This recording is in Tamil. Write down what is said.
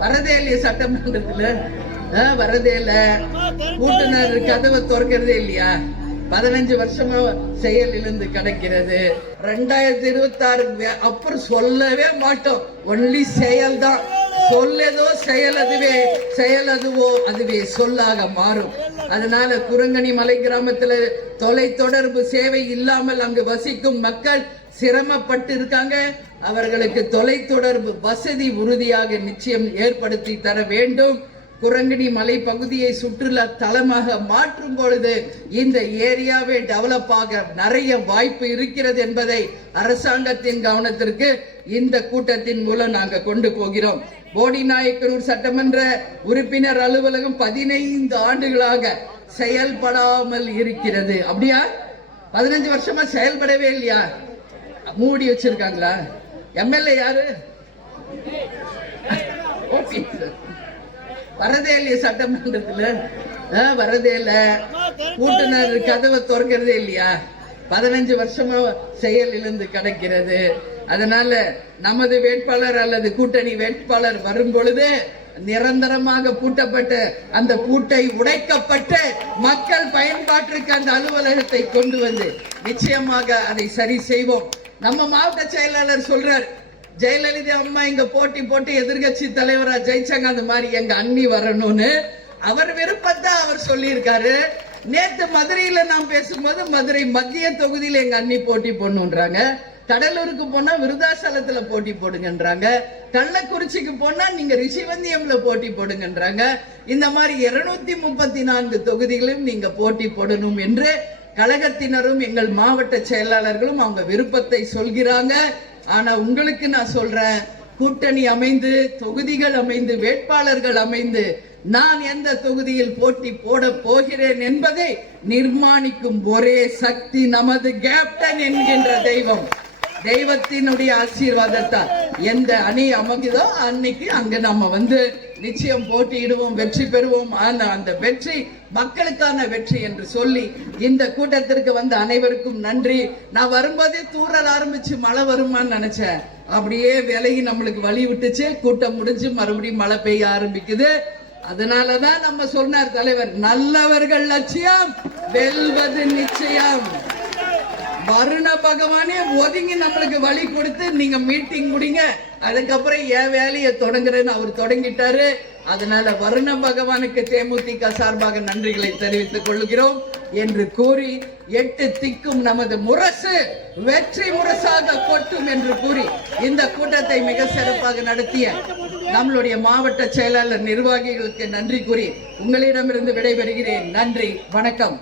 வரதே இல்லையா சட்டமன்றத்துல ஆ, வரதே இல்ல. கூட்டுனர் கதவை திறக்கிறதே இல்லையா? பதினஞ்சு வருஷமா செயலிலிருந்து கிடைக்கிறது. ரெண்டாயிரத்தி இருபத்தி ஆறு அப்புறம் சொல்லவே மாட்டோம். ஒன்லி செயல் தான் சொல்லதோ செயல் அதுவே செயல் அதுவோ அதுவே சொல்லாக மாறும். அதனால குரங்கணி மலை கிராமத்துல தொலை தொடர்பு சேவை இல்லாமல் அங்கு வசிக்கும் மக்கள் சிரமப்பட்டு இருக்காங்க. அவர்களுக்கு தொலைத்தொடர்பு வசதி உறுதியாக நிச்சயம் ஏற்படுத்தி தர வேண்டும். குரங்கணி மலை பகுதியை சுற்றுலா தலமாக மாற்றும் பொழுது இந்த ஏரியாவே டெவலப் ஆக நிறைய வாய்ப்பு இருக்கிறது என்பதை அரசாங்கத்தின் கவனத்திற்கு இந்த கூட்டத்தின் மூலம் நாங்க கொண்டு போகிறோம். போடி நாயக்கனூர் சட்டமன்ற உறுப்பினர் அலுவலகம் பதினைந்து ஆண்டுகளாக செயல்படாமல் இருக்கிறது. அப்படியா? பதினஞ்சு வருஷமா செயல்படவே இல்லையா? மூடி வச்சிருக்காங்களா? எம்எல்ஏ யாரு? வரதே இல்லையா சட்டமன்றத்துல வரதே இல்ல. கூட்டுனர் கதவை திறக்கிறதே இல்லையா? பதினஞ்சு வருஷமா செயல் இழந்து கிடக்கிறது. அதனால நமது வேட்பாளர் அல்லது கூட்டணி வேட்பாளர் வரும் பொழுது நிரந்தரமாக பூட்டப்பட்ட அந்த பூட்டை உடைக்கப்பட்டு மக்கள் பயன்பாட்டிற்கு அந்த அலுவலகத்தை கொண்டு வந்து நிச்சயமாக அதை சரி செய்வோம். நம்ம மாவட்ட செயலாளர் சொல்றார் ஜெயலலிதா அம்மா இங்க போட்டி போட்டு எதிர்கட்சி தலைவரா ஜெயிச்சாங்க அந்த மாதிரி எங்க அண்ணி வரணும்னு. அவர் விருப்பத்தை அவர் சொல்லியிருக்காரு. நேத்து மதுரையில நாம் பேசும்போது மதுரை மத்திய தொகுதியில எங்க அண்ணி போட்டி போடணுன்றாங்க கடலூருக்கு போனா விருதாசலத்துல போட்டி போடுங்கன்றாங்க. கள்ளக்குறிச்சிக்கு போனா நீங்க ரிஷிவந்தியம்ல போட்டி போடுங்கன்றாங்க. இந்த மாதிரி இருநூத்தி முப்பத்தி நான்கு தொகுதிகளும் நீங்க போட்டி போடணும் என்று கழகத்தினரும் எங்கள் மாவட்ட செயலாளர்களும் அவங்க விருப்பத்தை சொல்கிறாங்க. ஆனா உங்களுக்கு நான் சொல்றேன் கூட்டணி அமைந்து தொகுதிகள் அமைந்து வேட்பாளர்கள் அமைந்து நான் எந்த தொகுதியில் போட்டி போட போகிறேன் என்பதை நிர்மாணிக்கும் ஒரே சக்தி நமது கேப்டன் என்கின்ற தெய்வம். தெய்வத்தினுடைய ஆசீர்வாதத்தால் எந்த அணி அமைக்குதோ அன்னைக்கு அங்க நம்ம வந்து நிச்சயம் போட்டியிடுவோம் வெற்றி பெறுவோம். ஆனா அந்த வெற்றி மக்களுக்கான வெற்றி என்று சொல்லி இந்த கூட்டத்திற்கு வந்த அனைவருக்கும் நன்றி. நான் வரும்போதே தூறல் ஆரம்பிச்சு மழை வருமான்னு நினைச்சேன். அப்படியே விலகி நம்மளுக்கு வழி விட்டுச்சு. கூட்டம் முடிஞ்சு மறுபடியும் மழை பெய்ய ஆரம்பிக்குது. அதனாலதான் நம்ம சொன்னார் தலைவர் நல்லவர்கள் லட்சியம் வெல்வது நிச்சயம். வருண பகவானே ஒதுங்கி நம்மளுக்கு வழி கொடுத்து நீங்க மீட்டிங் முடிங்க. அதுக்கப்புறம் என் வேலையை தொடங்குறேன்னு அவர் தொடங்கிட்டாரு. அதனால வருண பகவானுக்கு தேமுதிக சார்பாக நன்றிகளை தெரிவித்துக் கொள்கிறோம் என்று கூறி எட்டு திக்கும் நமது முரசு வெற்றி முரசாக கொட்டும் என்று கூறி இந்த கூட்டத்தை மிக சிறப்பாக நடத்திய நம்மளுடைய மாவட்ட செயலாளர் நிர்வாகிகளுக்கு நன்றி கூறி உங்களிடமிருந்து விடைபெறுகிறேன். நன்றி வணக்கம்.